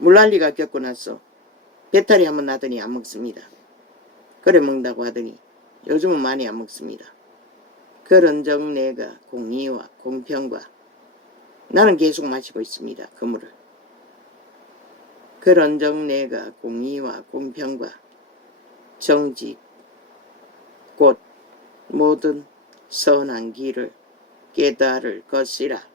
물난리가 겪고 나서 배탈이 한번 나더니 안 먹습니다. 그래 먹는다고 하더니 요즘은 많이 안 먹습니다. 그런즉 내가 공의와 공평과 나는 계속 마시고 있습니다. 그 물을. 그런즉 내가 공의와 공평과 정직 곧 모든 선한 길을 깨달을 것이라.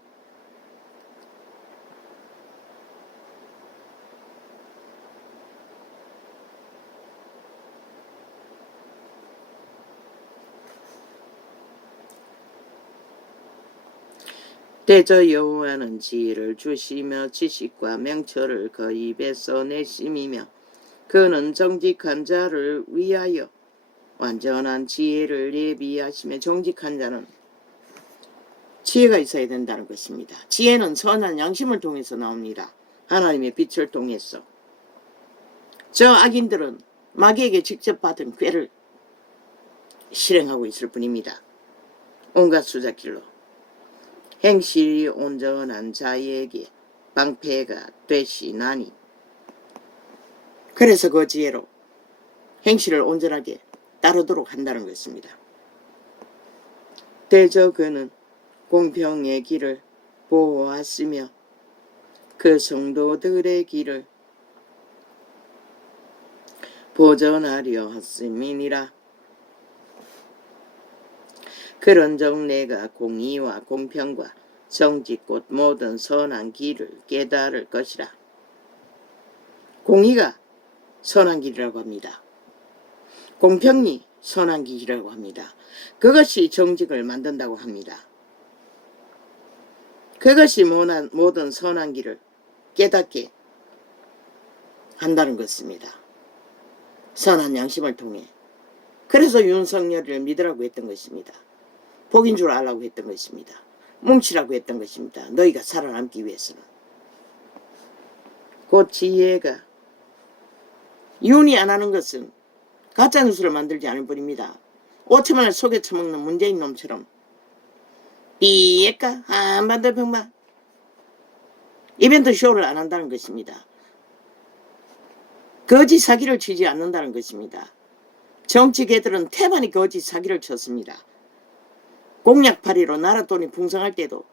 대저 여호와는 지혜를 주시며 지식과 명철을 그 입에서 내심이며 그는 정직한 자를 위하여 완전한 지혜를 예비하시며 정직한 자는 지혜가 있어야 된다는 것입니다. 지혜는 선한 양심을 통해서 나옵니다. 하나님의 빛을 통해서. 저 악인들은 마귀에게 직접 받은 꾀를 실행하고 있을 뿐입니다. 온갖 수작길로. 행실이 온전한 자에게 방패가 되시나니. 그래서 그 지혜로 행실을 온전하게 따르도록 한다는 것입니다. 대저 그는 공평의 길을 보호하시며 그 성도들의 길을 보전하려 하심이니라. 그런즉 내가 공의와 공평과 정직 곧 모든 선한 길을 깨달을 것이라. 공의가 선한 길이라고 합니다. 공평이 선한 길이라고 합니다. 그것이 정직을 만든다고 합니다. 그것이 모든 선한 길을 깨닫게 한다는 것입니다. 선한 양심을 통해. 그래서 윤석열을 믿으라고 했던 것입니다. 복인 줄 알라고 했던 것입니다. 뭉치라고 했던 것입니다. 너희가 살아남기 위해서는. 곧 지혜가 윤이 안 하는 것은 가짜뉴스를 만들지 않을 뿐입니다. 5천만을 속에 처먹는 문재인 놈처럼 삐까 한반도 평화 이벤트 쇼를 안 한다는 것입니다. 거짓 사기를 치지 않는다는 것입니다. 정치계들은 태반이 거짓 사기를 쳤습니다. 공약팔이로 나라 돈이 풍성할 때도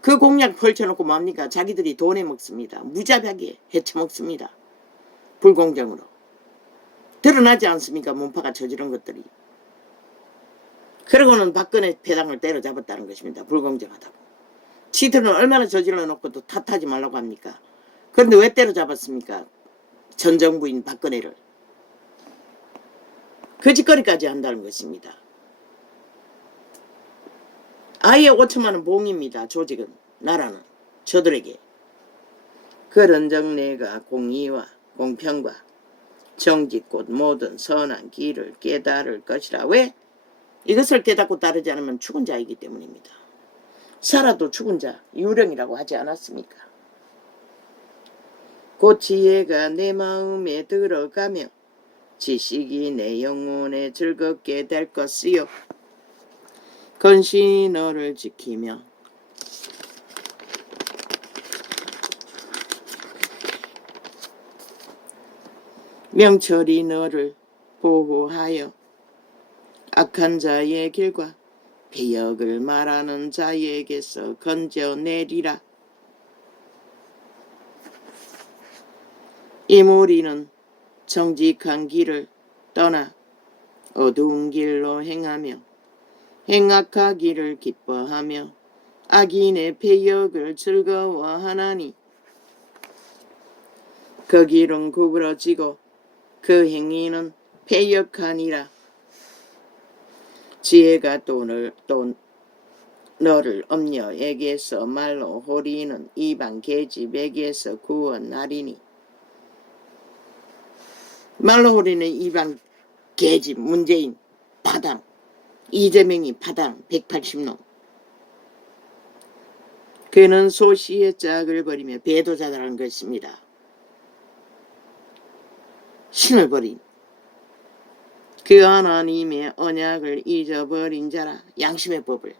그 공약 펼쳐놓고 뭡니까? 자기들이 돈에 먹습니다. 무자비하게 헤쳐먹습니다. 불공정으로. 드러나지 않습니까? 문파가 저지른 것들이. 그러고는 박근혜 패당을 때려잡았다는 것입니다. 불공정하다고. 지들은 얼마나 저질러 놓고도 탓하지 말라고 합니까? 그런데 왜 때려잡았습니까? 전 정부인 박근혜를. 거짓거리까지 한다는 것입니다. 아예 5천만 원 봉입니다. 조직은, 나라는, 저들에게. 그런즉 내가 공의와 공평과 정직 곧 모든 선한 길을 깨달을 것이라. 왜? 이것을 깨닫고 따르지 않으면 죽은 자이기 때문입니다. 살아도 죽은 자, 유령이라고 하지 않았습니까? 곧 지혜가 내 마음에 들어가며 지식이 내 영혼에 즐겁게 될 것이요 건신이 너를 지키며 명철이 너를 보호하여 악한 자의 길과 배역을 말하는 자에게서 건져내리라. 이 무리는 정직한 길을 떠나 어두운 길로 행하며 행악하기를 기뻐하며 악인의 배역을 즐거워하나니 그 길은 구부러지고 그 행위는 패역하니라. 지혜가 또 너를 엄녀에게서 말로 호리는 이방 계집에게서 구원하리니. 말로 호리는 이방 계집 문재인 파당, 이재명이 파당 180놈. 그는 소시의 짝을 버리며 배도자라는 것입니다. 신을 버린 그 하나님의 언약을 잊어버린 자라. 양심의 법을.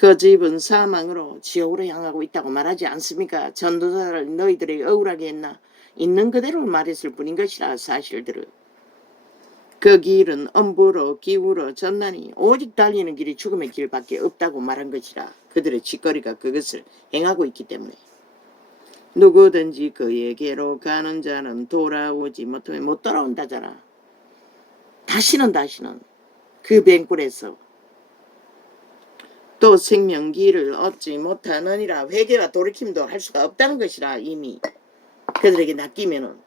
그 집은 사망으로 지옥으로 향하고 있다고 말하지 않습니까? 전도자를 너희들에게 억울하게 했나? 있는 그대로 말했을 뿐인 것이라 사실들을. 그 길은 엄부로 기울어 졌나니 오직 달리는 길이 죽음의 길밖에 없다고 말한 것이라. 그들의 짓거리가 그것을 행하고 있기 때문에. 누구든지 그에게로 가는 자는 돌아오지 못하면 못 돌아온다잖아. 다시는 그 뱅굴에서 또 생명기를 얻지 못하느니라. 회개와 돌이킴도 할 수가 없다는 것이라. 이미 그들에게 낚이면은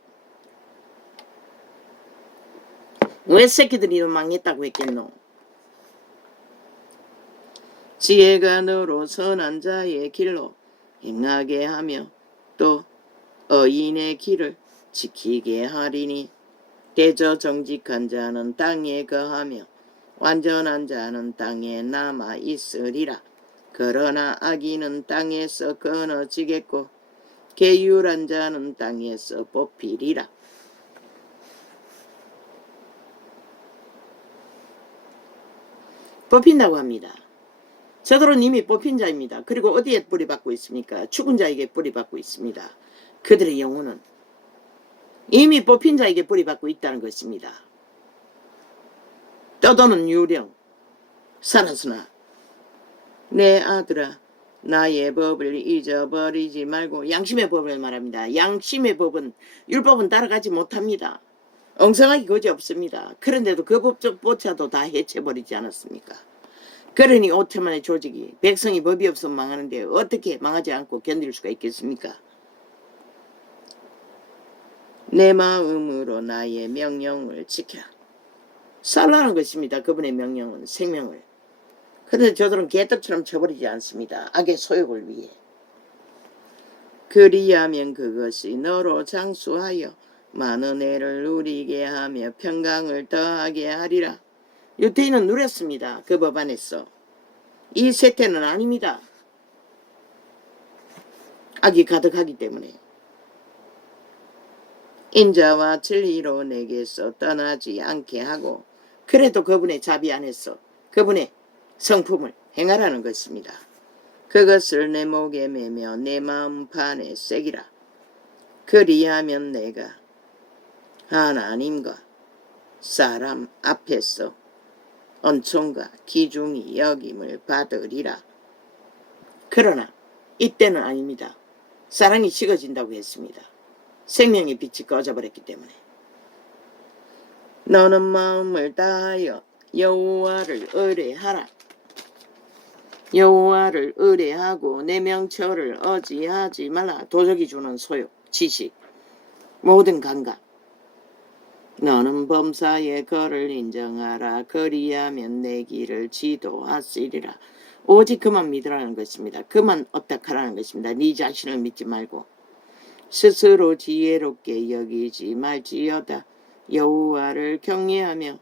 왜 새끼들이 망했다고 했겠노? 지혜가 너로 선한 자의 길로 행하게 하며 또 의인의 길을 지키게 하리니 대저 정직한 자는 땅에 거하며 완전한 자는 땅에 남아 있으리라. 그러나 악인은 땅에서 끊어지겠고 계율한 자는 땅에서 뽑히리라. 뽑힌다고 합니다. 저들은 이미 뽑힌 자입니다. 그리고 어디에 뿌리박고 있습니까? 죽은 자에게 뿌리박고 있습니다. 그들의 영혼은 이미 뽑힌 자에게 뿌리박고 있다는 것입니다. 떠도는 유령 살았으나 내 아들아 나의 법을 잊어버리지 말고. 양심의 법을 말합니다. 양심의 법은 율법은 따라가지 못합니다. 엉성하기 거지없습니다. 그런데도 그 법조차도 다 해체버리지 않았습니까? 그러니 5천만의 조직이 백성이 법이 없으면 망하는데 어떻게 망하지 않고 견딜 수가 있겠습니까? 내 마음으로 나의 명령을 지켜. 살라는 것입니다. 그분의 명령은 생명을. 그런데 저들은 개떡처럼 쳐버리지 않습니다. 악의 소욕을 위해. 그리하면 그것이 너로 장수하여 많은 애를 누리게 하며 평강을 더하게 하리라. 유태인은 누렸습니다. 그 법 안에서. 이 세태는 아닙니다. 악이 가득하기 때문에. 인자와 진리로 내게서 떠나지 않게 하고 그래도 그분의 자비 안에서 그분의 성품을 행하라는 것입니다. 그것을 내 목에 매며 내 마음판에 새기라. 그리하면 내가 하나님과 사람 앞에서 은총과 기중이 여김을 받으리라. 그러나 이때는 아닙니다. 사랑이 식어진다고 했습니다. 생명의 빛이 꺼져버렸기 때문에. 너는 마음을 다하여 여호와를 의뢰하라. 여호와를 의뢰하고 내 명철을 어지하지 말라. 도적이 주는 소욕, 지식, 모든 감각. 너는 범사의 거를 인정하라. 그리하면 내 길을 지도하시리라. 오직 그만 믿으라는 것입니다. 그만 업닥하라는 것입니다. 네 자신을 믿지 말고 스스로 지혜롭게 여기지 말지어다. 여호와를 경외하며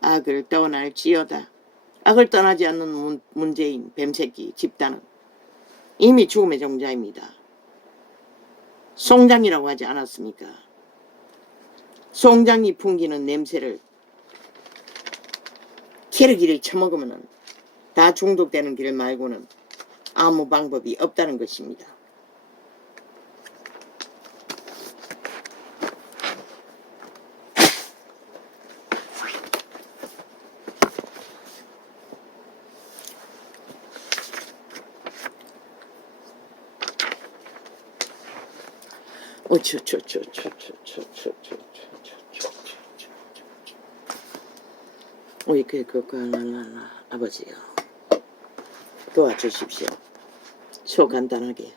악을 떠날지어다. 악을 떠나지 않는 문재인 뱀새끼 집단은 이미 죽음의 종자입니다. 송장이라고 하지 않았습니까? 송장이 풍기는 냄새를 기러기를 처먹으면 다 중독되는 길 말고는 아무 방법이 없다는 것입니다. 아버지요, 도와주십시오. 소 간단하게.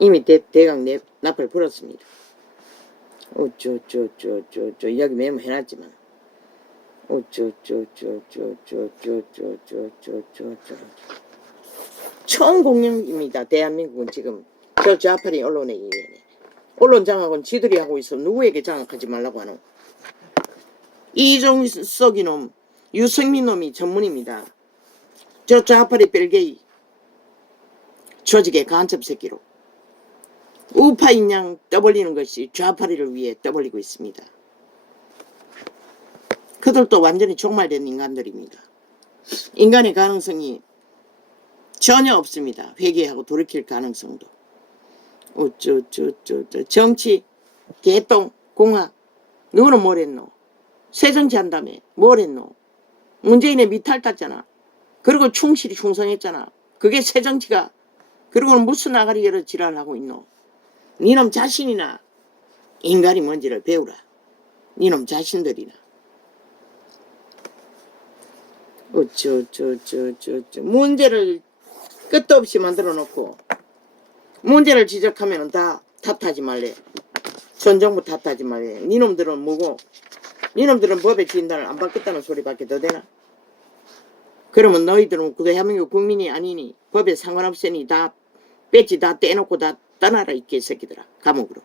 이미 대강 납을 풀었습니다. 여기 메모해놨지만 처음 공룡입니다. 대한민국은 지금 저 좌파리 언론에 의해 언론 장악은 지들이 하고 있어. 누구에게 장악하지 말라고 하노? 이종석 이놈, 유승민 놈이 전문입니다. 저 좌파리 벨게이 조직의 간첩 새끼로 우파인 양 떠벌리는 것이 좌파리를 위해 떠벌리고 있습니다. 그들도 완전히 종말된 인간들입니다. 인간의 가능성이 전혀 없습니다. 회개하고 돌이킬 가능성도. 정치, 개똥, 공학 누구는 뭘 했노? 새정치 한다며 뭘 했노? 문재인의 미탈 땄잖아. 그리고 충실히 충성했잖아. 그게 새정치가. 그리고는 무슨 아가리 여러 지랄을 하고 있노? 니놈 자신이나 인간이 뭔지를 배우라. 니놈 자신들이나. 문제를 끝도 없이 만들어 놓고 문제를 지적하면 다 탓하지 말래. 전 정부 탓하지 말래. 니놈들은 뭐고? 니놈들은 법의 진단을 안 받겠다는 소리밖에 더 되나? 그러면 너희들은 그 대한민국 국민이 아니니 법에 상관없으니 다 배지 다 떼놓고 다 떠나라 이 개새끼들아. 감옥으로.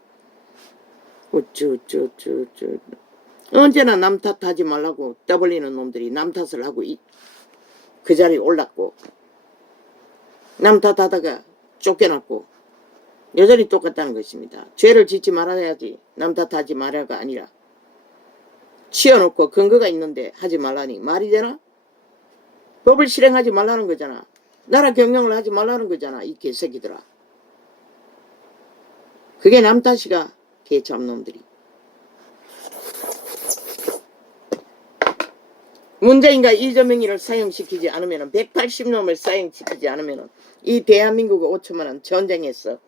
언제나 남 탓하지 말라고 떠벌리는 놈들이 남 탓을 하고 그 자리에 올랐고 남 탓하다가 쫓겨났고 여전히 똑같다는 것입니다. 죄를 짓지 말아야지 남 탓하지 말아가 아니라 치워놓고 근거가 있는데 하지 말라니 말이 되나? 법을 실행하지 말라는 거잖아. 나라 경영을 하지 말라는 거잖아. 이 개새끼들아. 그게 남 탓이가 개참놈들이. 문재인과 이재명이를 사형시키지 않으면 180놈을 사형시키지 않으면 이 대한민국의 5천만원 전쟁에서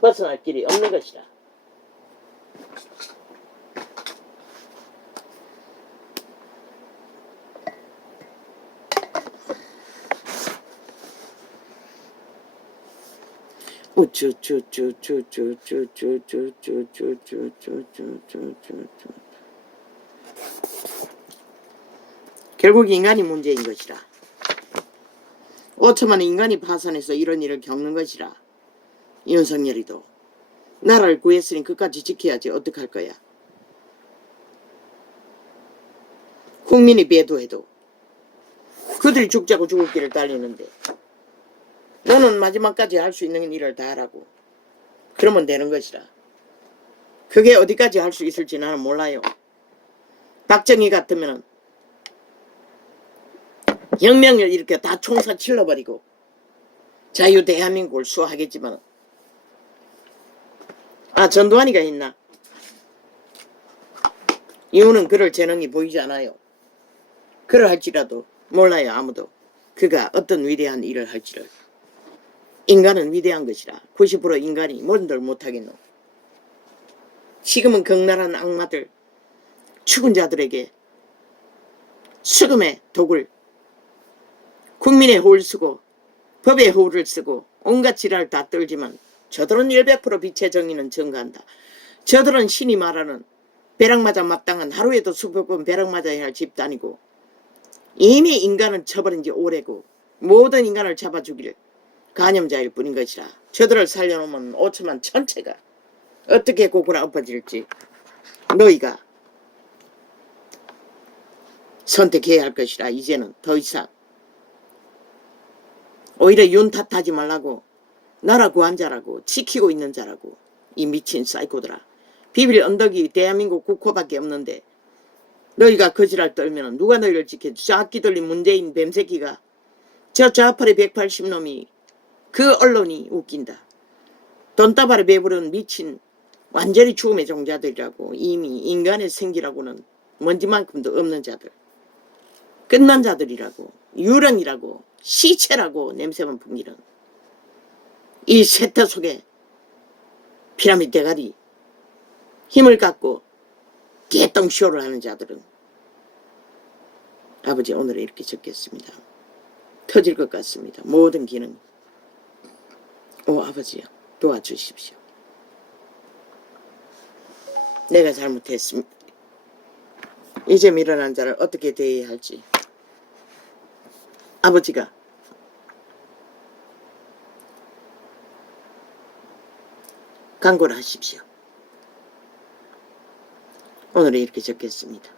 벗어날 길이 없는 것이다. 결국 인간이 문제인 것이라. 5천만의 인간이 파산해서 이런 일을 겪는 것이라. 윤석열이도 나라를 구했으니 끝까지 지켜야지 어떡할 거야. 국민이 배도해도 그들이 죽자고 죽을 길을 달리는데 너는 마지막까지 할 수 있는 일을 다 하라고. 그러면 되는 것이라. 그게 어디까지 할 수 있을지 나는 몰라요. 박정희 같으면 혁명을 이렇게 다 총사 찔러버리고 자유 대한민국을 수호하겠지만 전두환이가 있나? 이유는 그럴 재능이 보이지 않아요. 그러할지라도 몰라요. 아무도. 그가 어떤 위대한 일을 할지를. 인간은 위대한 것이라. 90% 인간이 뭔들 못하겠노. 지금은 극랄한 악마들, 죽은 자들에게 수금의 독을, 국민의 호를 쓰고 법의 호를 쓰고 온갖 지랄 다 떨지만 저들은 100% 빛의 정의는 증가한다. 저들은 신이 말하는 벼락맞아 마땅한 하루에도 수백 번 벼락맞아야 할 집단이고 이미 인간은 처벌인 지 오래고 모든 인간을 잡아 죽일 간염자일 뿐인 것이라. 저들을 살려놓으면 5천만 전체가 어떻게 고구나 엎어질지 너희가 선택해야 할 것이라. 이제는 더 이상 오히려 윤 탓하지 말라고. 나라 구한 자라고 지키고 있는 자라고. 이 미친 사이코들아. 비빌 언덕이 대한민국 국호밖에 없는데 너희가 거지랄 떨면 누가 너희를 지켜줘. 저 악기 돌린 문재인 뱀새끼가 저 좌파리 180놈이 그 언론이 웃긴다. 돈다발에 배부른 미친 완전히 죽음의 종자들이라고. 이미 인간의 생기라고는 먼지만큼도 없는 자들. 끝난 자들이라고. 유령이라고. 시체라고 냄새만 풍기는 이 세태 속에 피라미드 대가리 힘을 갖고 개똥쇼를 하는 자들은 아버지 오늘은 이렇게 적겠습니다. 터질 것 같습니다. 모든 기능. 아버지요 도와주십시오. 내가 잘못했습니다. 이제 일어난 자를 어떻게 대해야 할지 아버지가 강구를 하십시오. 오늘은 이렇게 적겠습니다.